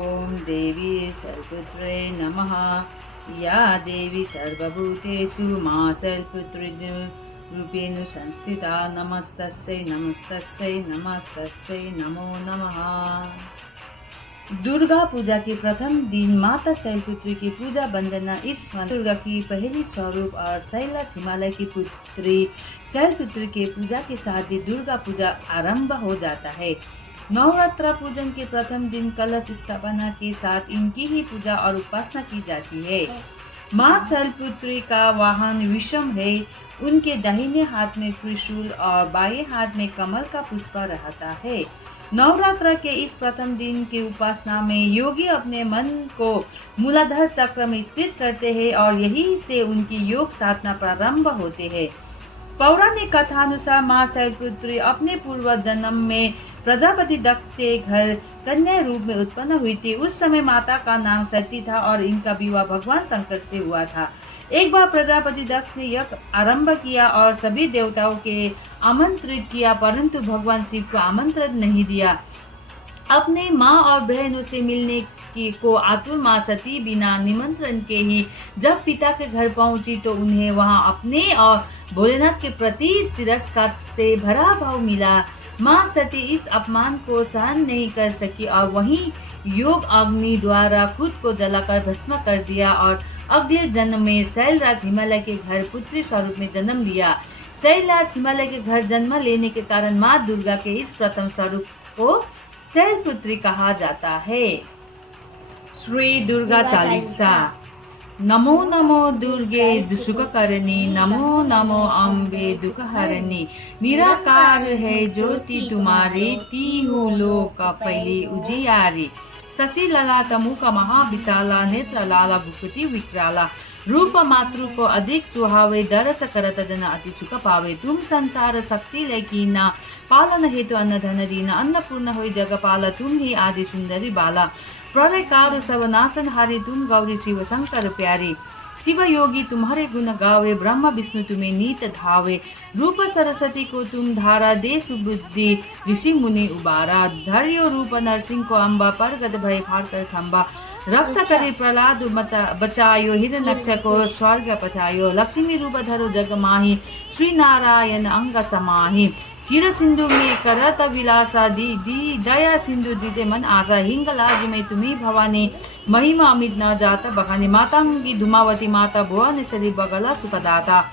ॐ देवी सर्वपुत्रे नमः। या देवी सर्वभूतेषु मा शैलपुत्रीरूपेण संस्थिता नमस्तस्यै नमस्तस्यै नमस्तस्यै नमो नमः। दुर्गा पूजा के प्रथम दिन माता शैलपुत्री की पूजा वंदना। इस दुर्गा की पहली स्वरूप और शैलराज हिमालय की पुत्री शैलपुत्री के पूजा के साथ ही दुर्गा पूजा आरंभ हो जाता है। नवरात्र पूजन के प्रथम दिन कलश स्थापना के साथ इनकी ही पूजा और उपासना की जाती है। माँ शैलपुत्री का वाहन विषम है। उनके दाहिने हाथ में त्रिशूल और बाएं हाथ में कमल का पुष्प रहता है। नवरात्र के इस प्रथम दिन की उपासना में योगी अपने मन को मूलाधार चक्र में स्थित करते हैं और यही से उनकी योग साधना प्रारंभ होते हैं। पौराणिक कथानुसार माँ शैलपुत्री अपने पूर्व जन्म में प्रजापति दक्ष के घर कन्या रूप में उत्पन्न हुई थी। उस समय माता का नाम सती था और इनका विवाह भगवान शंकर से हुआ था। एक बार प्रजापति दक्ष ने यज्ञ आरंभ किया और सभी देवताओं के आमंत्रित किया, परंतु भगवान शिव को आमंत्रण नहीं दिया। अपने माँ और बहनों से मिलने को आतुर माँ सती बिना निमंत्रण के ही जब पिता के घर पहुंची तो उन्हें वहां अपने और भोलेनाथ के प्रति तिरस्कार से भरा भाव मिला। माँ सती इस अपमान को सहन नहीं कर सकी और वहीं योग अग्नि द्वारा खुद को जलाकर भस्म कर दिया और अगले जन्म में शैलराज हिमालय के घर पुत्री स्वरूप में जन्म लिया। शैलराज हिमालय के घर जन्म लेने के कारण माँ दुर्गा के इस प्रथम स्वरूप को शैलपुत्री कहा जाता है। श्री दुर्गा चालीसा। नमो नमो दुर्गे सुखकरणी, नमो नमो अम्बे दुखहरणी। निराकार है ज्योति तुम्हारे, तीहु लोक फैली उजियारी। शशि ललाट मुख महाविशाला, नेत्र लाला भुकुति विकराला। रूप मातृ को अधिक सुहावे, दरस करत जन अति सुख पावे। तुम संसार शक्ति लेकीना, पालन हेतु अन्न धन दीना। अन्नपूर्ण होई जगपाला, तुम ही आदि सुंदरी बाला। प्रलय कार सब नाशनहारी, तुम गौरी शिव शंकर प्यारी। शिव योगी तुम्हारे गुण गावे, ब्रह्म विष्णु तुम्हें नीत धावे। रूप सरस्वती को तुम धारा, दे सुबुद्धि ऋषि मुनि उबारा। धर्यो रूप नरसिंह को अम्बा, परगत भय फाड़ कर खम्बा। रक्षा करे प्रहलाद बचायो, हिरण्यक्ष को स्वर्ग पठायो। लक्ष्मी रूप धरो जग माही, श्री नारायण अंग समाही। क्षीर सिंधु में करत विलासा, दी दया सिंधु दीजे मन आशा। हिंगलाज में तुम्ही भवानी, महिमा अमित न जात बखानी। मातंगी धुमावती माता, भुवनेश्वरी बगला सुखदाता।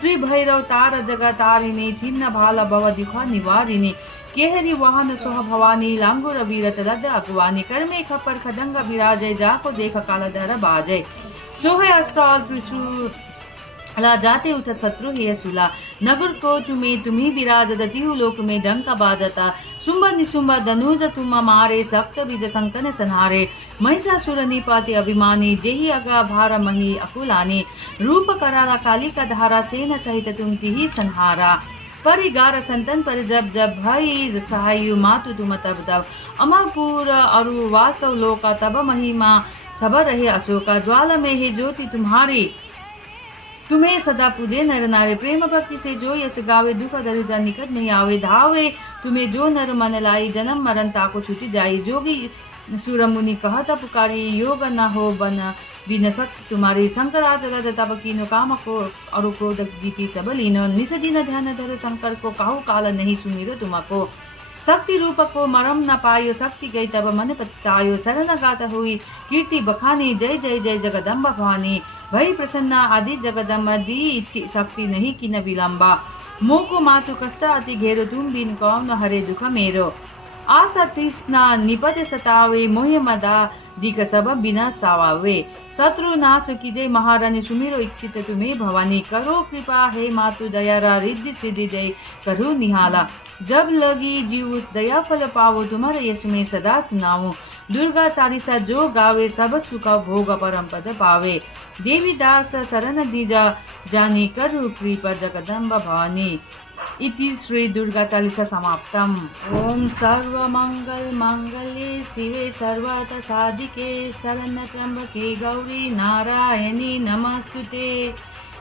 श्री भैरव तार जगतारिणी, छिन्न भाल भव दुख निवारिणी। केहरी वाहन सोह भवानी, लांगुर वीर चलद अगवानी। कर्मे खपर खदंग विराजय, जाको देख कालधर बाजय। सोहे अस्त्र त्रिशूल जाते उठ शत्रु हे सुला। नगर कोच में तुम्ही विराजत, तिहु लोक में डंका बाजता। शुंभ निशुंभ धनुज तुम मारे, सक्त बीज संकन संहारे। महिषासुर निपाति अभिमानी, जेहि अगा भार मही अकुलानी। रूप कराला कालिका धारा, सेन सहित तुम तिहि संहारा। परिगार संतन पर जब जब, भई सहायु मातु तुम तब तब। अमरपुर अरु वासव लोका, तब महिमा सब रहे अशोका। ज्वाला में ही ज्योति तुम्हारी, तुम्हें सदा पूजे नर नारे। प्रेम भक्ति से जो यश गावे, दुख दरिद्र निकट नहीं आवे। धावे तुम्हें जो नर मन लाई, जन्म मरण ताको छूटी जाई। जोगी सुर मुनि कहत पुकारी, योग न हो बन बिन शक्ति तुम्हारी। शंकराचार्य तब कीनो, काम को अरु क्रोध जीती सब लीनो। निस दिन ध्यान धरो शंकर को, कहु काल नहीं सुमिरो तुमको। शक्ति रूप को मरम न पायो, शक्ति गई तब मन पछतायो। शरण गात हुई कीर्ति बखानी, जय जय जय जगदम्बा भवानी। भई प्रसन्न आदि जगदम्बा, दी इच्छी शक्ति नहीं कि न विलंबा। मोको मातु कष्ट अति घेरो, तुम बिन कौन हरे दुख मेरो। आशा तृष्णा निपट सतावे, मोह मदा दिक सब बिना सावावे। शत्रु नाश कीजय महारानी, सुमिरो इच्छित तुम्हें भवानी। करो कृपा हे मातु दयारा, रिद्धि सिद्धि जय करो निहाला। जब लगी जीव दया फल पावो, तुम्हारे यश में सदा सुनाओ। दुर्गा चालीसा जो गावे, सब सुख भोग परम पद पावे। देवी दास शरण दीजा, जानी करु कृपा जगदम्ब भवानी। इति श्री दुर्गा चालीसा समाप्तम। ओम सर्व मंगल मांगल्ये शिवे सर्वार्थ साधिके, शरण्य त्र्यंबके गौरी नारायणी नमस्तुते।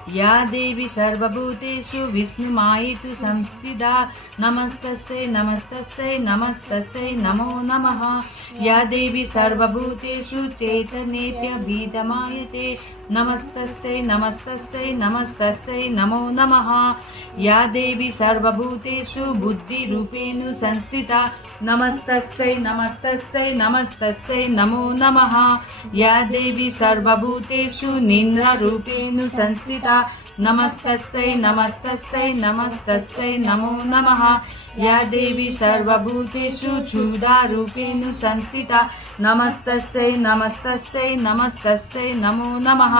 या देवी सर्वभूतेषु विष्णुमायितु संस्थिता, नमस्तस्यै नमस्तस्यै नमस्तस्यै नमो नमः। या देवी सर्वभूतेषु चैतन्येत्यभिधमायते नमस्तस्यै नमस्तस्यै नमस्तस्यै नमो नमः। या देवी सर्वभूतेषु बुद्धिरूपेण संस्थिता नमस्तस्यै नमस्तस्यै नमस्तस्यै नमो नमः। या देवी सर्वभूतेषु निन्द्रारूपेण संस्थिता नमस्तस्यै नमस्तस्यै नमस्तस्यै नमो नमः। या देवी सर्वभूतेषु क्षुधारूपेण संस्थिता नमस्तस्यै नमस्तस्यै नमस्तस्यै नमो नमः।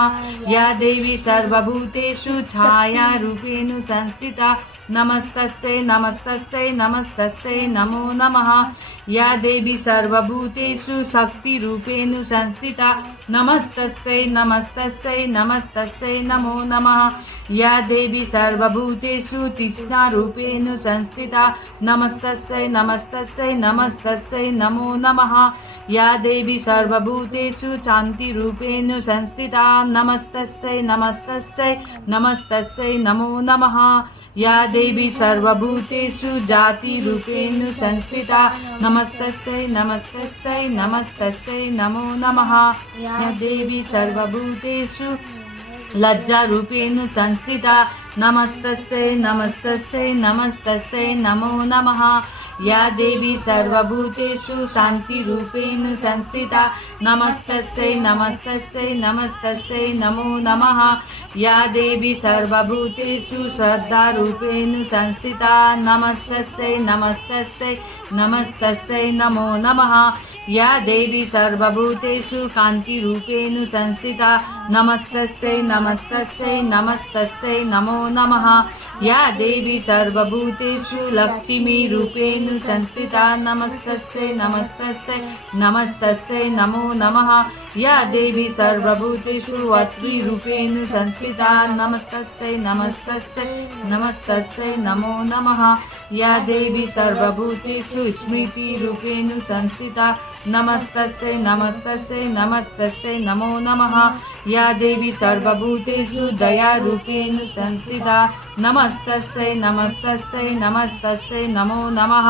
या देवी सर्वभूतेषु छायारूपेण संस्थिता नमस्तस्यै नमस्तस्यै नमस्तस्यै नमो नमः। या देवी सर्वभूतेषु शक्तिरूपेण संस्थिता नमस्तस्यै नमस्तस्यै नमस्तस्यै नमो नमः। या देवी सर्वभूतेषु तृष्णारूपेण संस्थिता नमस्तस्यै नमस्तस्यै नमस्तस्यै नमो नमः। या देवी सर्वभूतेषु शान्तिरूपेण संस्थिता नमस्तस्यै नमस्तस्यै नमस्तस्यै नमो नमः। या देवी सर्वभूतेषु जातिरूपेण संस्थिता नमस्तस्यै नमस्तस्यै नमस्तस्यै नमो नमः। या देवी सर्वभूतेषु लज्जारूपेण संस्थिता नमस्तस्यै नमस्तस्यै नमस्तस्यै नमो नमः। या देवी सर्वभूतेषु शान्तिरूपेण संस्थिता नमस्तस्यै नमस्तस्यै नमस्तस्यै नमो नमः। या देवी सर्वभूतेषु श्रद्धारूपेण संस्थिता नमस्तस्यै नमस्तस्यै नमस्तस्यै नमो नमः। या देवी सर्वभूतेषु कान्तिरूपेण संस्थिता नमस्तस्यै नमस्तस्यै नमस्तस्यै नमो नमः। या देवी सर्वभूतेषु लक्ष्मीरूपेण संस्थिता नमस्तस्यै नमस्तस्यै नमस्तस्यै नमो नमः। या देवी सर्वभूतेषु वत्रीरूपेण संस्थिता नमस्तस्यै नमस्तस्यै नमस्तस्यै नमो नमः। या देवी सर्वभूतेषु स्मृतिरूपेण संस्थिता नमस्तस्यै नमस्तस्यै नमस्तस्यै नमो नमः। या देवी सर्वभूतेषु दयारूपेण संस्थिता नमस्तस्यै नमस्तस्यै नमस्तस्यै नमो नमः।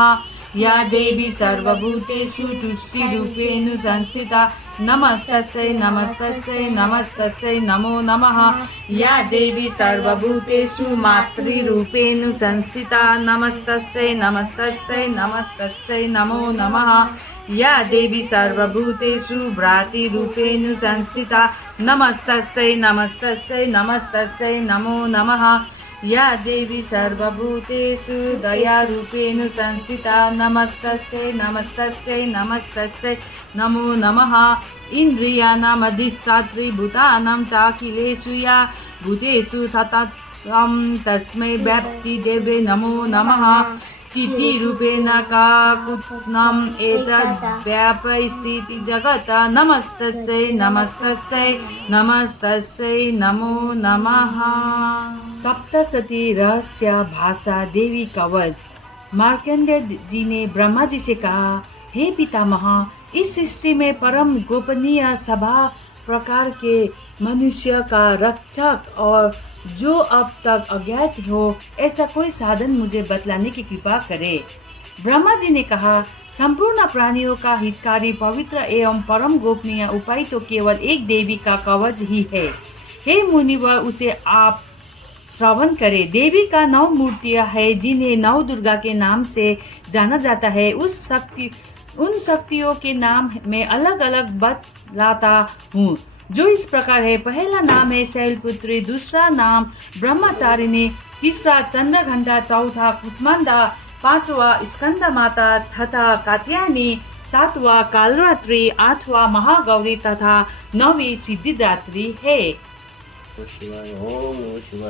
या देवी सर्वभूतेषु तुष्टिरूपेण संस्थिता नमस्तस्यै नमस्तस्यै नमस्तस्यै नमो नमः। या देवी सर्वभूतेषु मातृरूपेण संस्थिता नमस्तस्यै नमस्तस्यै नमस्तस्यै नमो नमः। या देवी सर्वभूतेषु भ्रातृरूपेण संस्थिता नमस्तस्यै नमस्तस्यै नमस्तस्यै नमो नमः। या देवी सर्वभूतेषु दयारूपेण संस्थिता नमस्तस्यै नमस्तस्यै नमस्तस्यै नमो नमः। इन्द्रियाणाम् अधिष्ठात्री भूतानां चाखिलेषु या भूतेषु सततं तस्मै व्याप्तिदेवे नमो नमः। चितिरूपेण काकुत्स्थम् एतद्व्यापस्थिति जगत् नमस्तस्यै नमस्तस्यै नमस्तस्यै नमो नमः। सप्तशती रहस्य भाषा देवी कवच। मार्कंडेय जी ने ब्रह्मा जी से कहा, हे पितामह, इस सृष्टि में परम गोपनीय सभा प्रकार के मनुष्य का रक्षक और जो अब तक अज्ञात हो ऐसा कोई साधन मुझे बतलाने की कृपा करे। ब्रह्मा जी ने कहा, संपूर्ण प्राणियों का हितकारी पवित्र एवं परम गोपनीय उपाय तो केवल एक देवी का कवच ही है। हे मुनिवर, उसे आप श्रवण करें। देवी का 9 मूर्तियां है जिन्हें 9 दुर्गा के नाम से जाना जाता है। उन शक्तियों के नाम मैं अलग अलग बतलाता हूँ जो इस प्रकार है। पहला नाम है शैलपुत्री, दूसरा नाम ब्रह्मचारिणी, तीसरा चंद्रघंटा, चौथा कुष्मांडा, पांचवा स्कंद माता, छठा कात्यायनी, सातवां कालरात्रि, आठवां महागौरी तथा 9वीं सिद्धिदात्री है।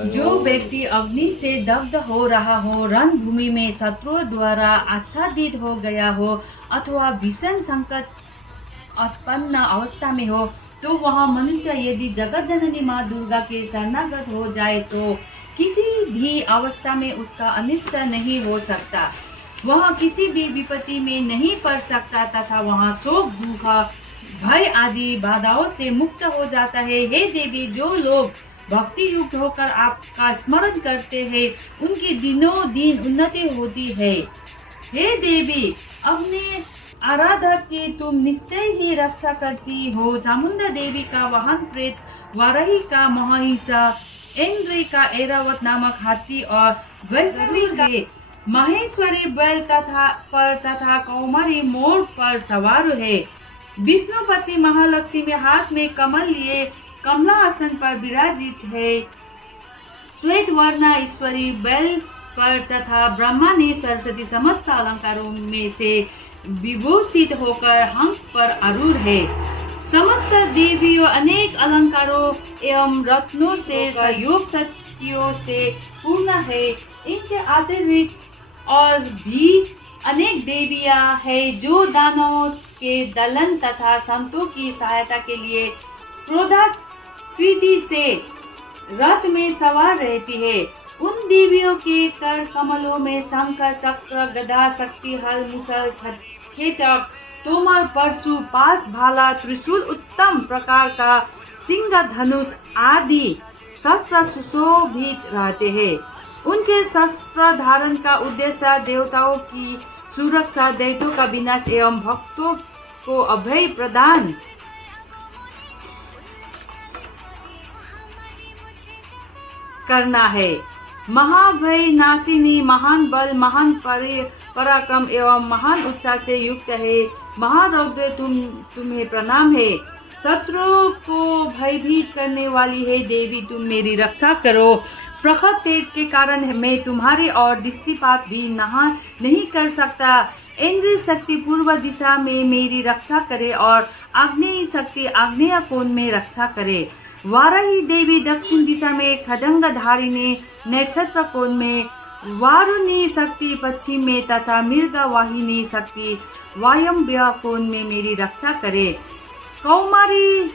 जो व्यक्ति अग्नि से दग्ध हो रहा हो, रणभूमि में शत्रुओं द्वारा आच्छादित हो गया हो अथवा भीषण संकट उत्पन्न अवस्था में हो, तो वह मनुष्य यदि जगत जननी माँ दुर्गा के शरणागत हो जाए तो किसी भी अवस्था में उसका अनिष्ट नहीं हो सकता। वह किसी भी विपत्ति में नहीं पड़ सकता तथा वह शोक, दुख, भय आदि बाधाओं से मुक्त हो जाता है। हे देवी, जो लोग भक्ति युक्त होकर आपका स्मरण करते हैं उनकी दिनों दिन उन्नति होती है। हे देवी, अपने आराधक की तुम निश्चय ही रक्षा करती हो। चामुंडा देवी का वाहन प्रेत, वाराही का महाहिसा, इंद्री का ऐरावत नामक हाथी और वैष्णवी का माहेश्वरी बैल तथा कौमारी मोर पर सवार है। विष्णु पत्नी महालक्ष्मी हाथ में कमल लिए कमला आसन पर विराजित है। श्वेत वर्ण ईश्वरी बैल पर तथा ब्रह्मा ने सरस्वती समस्त अलंकारों में से विभूषित होकर हंस पर आरूढ़ है। समस्त देवियों अनेक अलंकारों एवं रत्नों से सहयोग शक्तियों से पूर्ण है। इनके अतिरिक्त और भी अनेक देवियां हैं जो दानवों के दलन तथा संतों की सहायता के लिए क्रोधाकृति से रथ में सवार रहती है। उन देवियों के कर कमलों में शंख, चक्र, गदा, शक्ति, हल, मुसल, खेटक, तोमर, परशु, पास, भाला, त्रिशूल, उत्तम प्रकार का सिंह, धनुष आदि शस्त्र सुशोभित रहते हैं। उनके शस्त्र धारण का उद्देश्य देवताओं की सुरक्षा, दैत्यों का विनाश एवं भक्तों को अभय प्रदान करना है। महाभय नाशिनी, महान बल, महान पराक्रम एवं महान उत्साह से युक्त है। महारौद्र तुम्हें प्रणाम है। शत्रु को भयभीत करने वाली है देवी, तुम मेरी रक्षा करो। प्रखर तेज के कारण मैं तुम्हारी ओर दृष्टिपात भी नहीं कर सकता। इंद्रिय शक्ति पूर्व दिशा में मेरी रक्षा करे और आग्नेय शक्ति आग्नेय कोण में रक्षा करे। वाराही देवी दक्षिण दिशा में, खड्ग धारिणी नक्षत्र कोण में, वारुणी शक्ति पश्चिम में तथा मृग वाहिनी शक्ति वायव्य कोण में मेरी रक्षा करे। कौमारी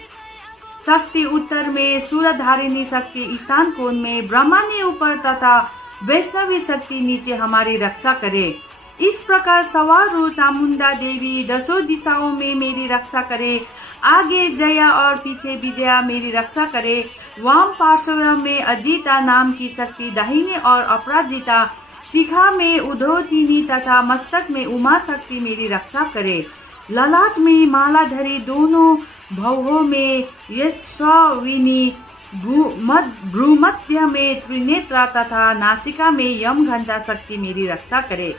शक्ति उत्तर में, सूर्यधारिणी शक्ति ईशान कोण में, ब्रह्मांडी ऊपर तथा वैष्णवी शक्ति नीचे हमारी रक्षा करे। इस प्रकार सवार हो चामुंडा देवी दसों दिशाओं में मेरी रक्षा करे। आगे जया और पीछे विजया मेरी रक्षा करे। वाम पार्श्व में अजिता नाम की शक्ति, दाहिने और अपराजिता, शिखा में उद्योतिनी तथा मस्तक में उमा शक्ति मेरी रक्षा करे। ललाट में मालाधरी, दोनों भवों में यशस्विनी, भ्रूमध्य में त्रिनेत्रा तथा नासिका में यम घंटा शक्ति मेरी रक्षा करे।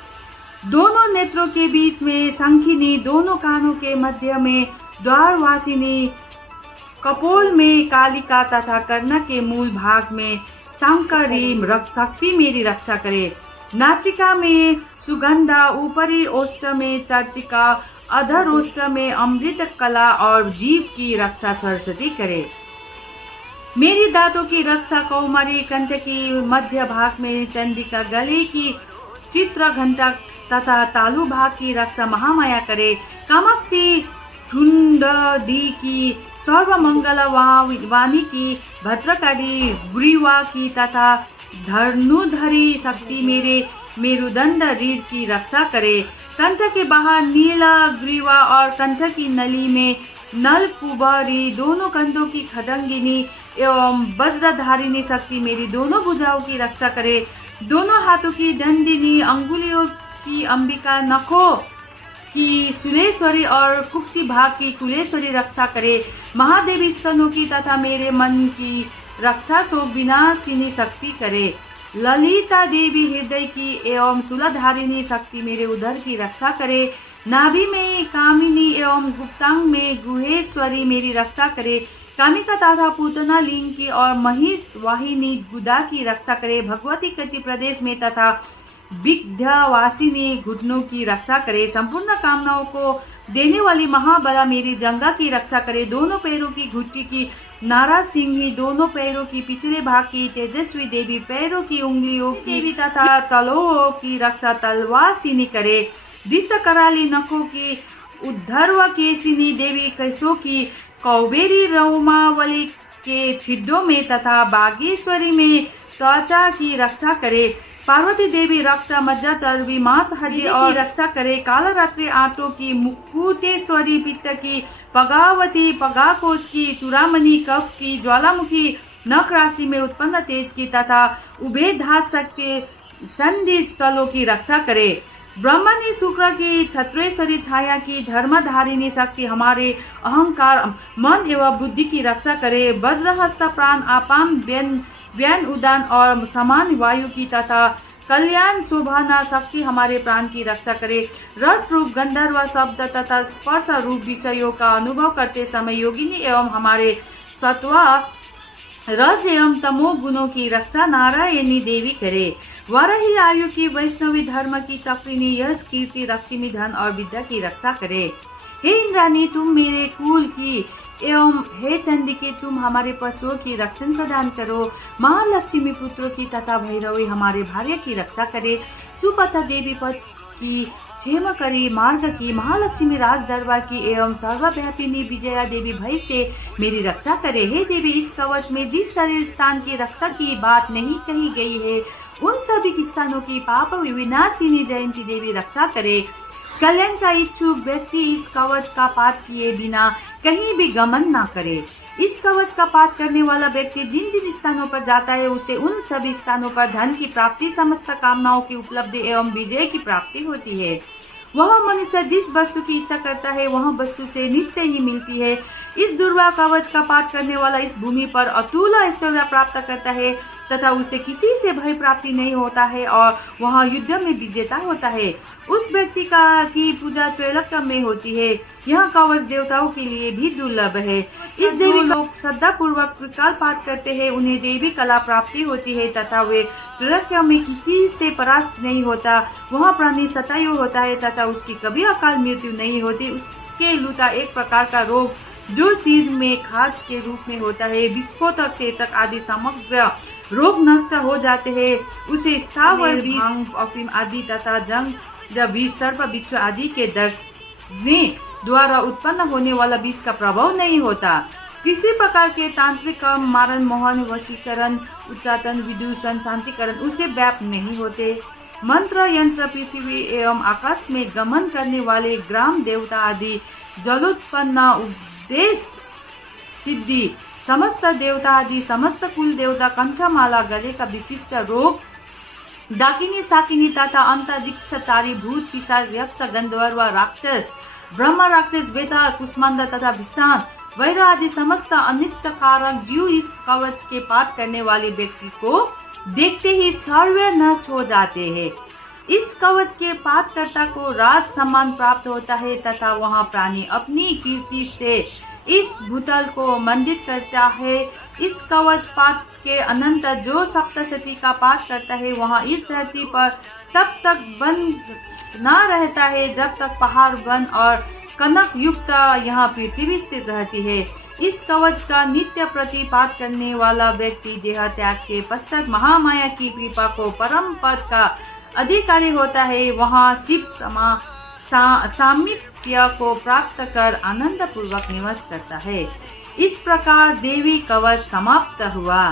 दोनों नेत्रों के बीच में शंखिनी, दोनों कानों के मध्य में द्वारवासिनी, कपोल में कालिका तथा कर्ण के मूल भाग में शंकरी शक्ति मेरी रक्षा करे। नासिका में सुगंधा, ऊपरी ओष्ठ में चर्चिका, अधर ओष्ठ में अमृत कला और जीव की रक्षा सरस्वती करे। मेरी दांतों की रक्षा कौमारी, कंठ की मध्य भाग में चंडिका, गले की चित्र घंटा तथा तालु भाग की रक्षा महामाया करे। कामाक्षी ढूंढी की, सर्वमंगल वाणी की, भद्रकाली ग्रीवा की तथा धनुधरी शक्ति मेरे मेरुदंड रीढ़ की रक्षा करे। कंठ के बाहर नीला ग्रीवा और कंठ की नली में नल कुबरी, दोनों कंधों की खड्गिनी एवं वज्रधारिणी शक्ति मेरी दोनों भुजाओं की रक्षा करे। दोनों हाथों की दंडिनी, अंगुलियों की अंबिका, नखों की सुलेश्वरी और कुक्षी भाग की कुलेश्वरी रक्षा करे। महादेवी स्तनों की तथा मेरे मन की रक्षा सो विनाशिनी शक्ति करे। ललिता देवी हृदय की एवं शूलधारिणी शक्ति मेरे उदर की रक्षा करे। नाभि में कामिनी एवं गुप्तांग में गुहेश्वरी मेरी रक्षा करे। कामिका तथा पूतना लिंग की और महिष वाहिनी गुदा की रक्षा करे। भगवती कति प्रदेश में तथा विद्यावासिनी घुटनों की रक्षा करे। संपूर्ण कामनाओं को देने वाली महाबला मेरी जंगा की रक्षा करे। दोनों पैरों की घुट्टी की नारा सिंही, दोनों पैरों की पिछले भाग की तेजस्वी देवी, पैरों की उंगलियों की तथा तलों की रक्षा तलवासिनी करे। दिष्ट कराली नखों की उद्धर्व केशिनी देवी, कैसों की कौबेरी रौमावली के छिद्रों में तथा बागेश्वरी में त्वचा की रक्षा करे। पार्वती देवी रक्त, मज्जा, चर्बी, मांस, हड्डी और रक्षा करे। कालरात्रि आंतों की मुकुटेश्वरी, पित्त की पगावती, पगाकोश की चूड़ामणि, कफ की ज्वालामुखी, नख राशि में उत्पन्न तेज की तथा उभय धात शक्ति संधि स्थलों की रक्षा करे। ब्रह्मा ने शुक्र की छत्रेश्वरी छाया की धर्मधारिणी शक्ति हमारे अहंकार, मन एवं बुद्धि की रक्षा करे। वज्रहस्त प्राण अपान व्यन उदान और समान वायु की तथा कल्याण शोभाना शक्ति हमारे प्राण की रक्षा करे। रस रूप गंधर्व शब्द तथा स्पर्श रूप विषयों का अनुभव करते समय योगिनी एवं हमारे सत्व रस एवं तमो गुणों की रक्षा नारायणी देवी करे। वराही आयु की वैष्णवी धर्म की चक्रिनी यश कीर्ति लक्ष्मी धन और विद्या की रक्षा करे। हे इंद्राणी तुम मेरे कुल की एवं हे चंडी के तुम हमारे पशुओं की रक्षण प्रदान करो। महालक्ष्मी पुत्रों की तथा भैरवी हमारे भार्य की रक्षा करे। सुपथा देवी पद की क्षेम करी। मार्ग की महालक्ष्मी राज दरबार की एवं सर्वव्यापिनी विजया देवी भय से मेरी रक्षा करे। हे देवी इस कवच में जिस शरीर स्थान की रक्षा की बात नहीं कही गई है उन सभी स्थानों की पाप विनाशिनी जयंती देवी रक्षा करे। कल्याण का इच्छुक व्यक्ति इस कवच का पाठ किए बिना कहीं भी गमन ना करे। इस कवच का पाठ करने वाला व्यक्ति जिन जिन स्थानों पर जाता है उसे उन सभी स्थानों पर धन की प्राप्ति, समस्त कामनाओं की उपलब्धि एवं विजय की प्राप्ति होती है। वह मनुष्य जिस वस्तु की इच्छा करता है वह वस्तु से निश्चय ही मिलती है। इस दुर्वा कवच का पाठ करने वाला इस भूमि पर अतुल ऐश्वर्य प्राप्त करता है तथा उसे किसी से भय प्राप्ति नहीं होता है और वह युद्ध में विजेता होता है। उस व्यक्ति की पूजा त्रैलोक्य में होती है। यह कवच देवताओं के लिए भी दुर्लभ है। इस देवी लोग श्रद्धा पूर्वक त्रिकाल पाठ करते हैं उन्हें देवी कला प्राप्ति होती है तथा वे त्रैलोक्य में किसी से परास्त नहीं होता। वह प्राणी शतायु होता है तथा उसकी कभी अकाल मृत्यु नहीं होती। उसके लूटा एक प्रकार का रोग जो सिर में खाज के रूप में होता है, विस्फोटक, चेचक आदि समग्र रोग नष्ट हो जाते हैं। उसे स्थावर भांग, अफीम आदि तथा जंग विष, सर्प, बिच्छू आदि के दर्शने द्वारा उत्पन्न होने वाला विष का प्रभाव नहीं होता। किसी प्रकार के तांत्रिक कर्म, मारण, मोहन, वशीकरण, उच्चाटन, विदूषण, शांतिकरण उसे व्याप्त नहीं होते। मंत्र, यंत्र, पृथ्वी एवं आकाश में गमन करने वाले ग्राम देवता आदि जलोत्पन्न उद्देश्य सिद्धि, समस्त देवता आदि समस्त कुल देवता, कंठमाला, गले का विशिष्ट रोग, डाकिनी, साकिनी तथा अंतरिक्षचारी, भूत, पिशाच, यक्ष, गंधर्व, राक्षस, ब्रह्म राक्षस, बेताल, कुष्मांड तथा विषाण, वैर आदि समस्त अनिष्ट कारक जीव इस कवच के पाठ करने वाले व्यक्ति को देखते ही सर्वे नष्ट हो जाते हैं। इस कवच के पाठकर्ता को राज सम्मान प्राप्त होता है तथा वह प्राणी अपनी कीर्ति से इस भूतल को मंडित करता है। इस कवच पाठ के अनंतर जो सप्तशती का पाठ करता है वह इस धरती पर तब तक बंद ना रहता है जब तक पहाड़, वन और कनक युक्त यहाँ पृथ्वी स्थित रहती है। इस कवच का नित्य प्रति पाठ करने वाला व्यक्ति देह त्याग के पश्चात महामाया की कृपा को परम पद का अधिकारी होता है। वहाँ शिव सामीप्य को प्राप्त कर आनंद पूर्वक निवास करता है। इस प्रकार देवी कवच समाप्त हुआ।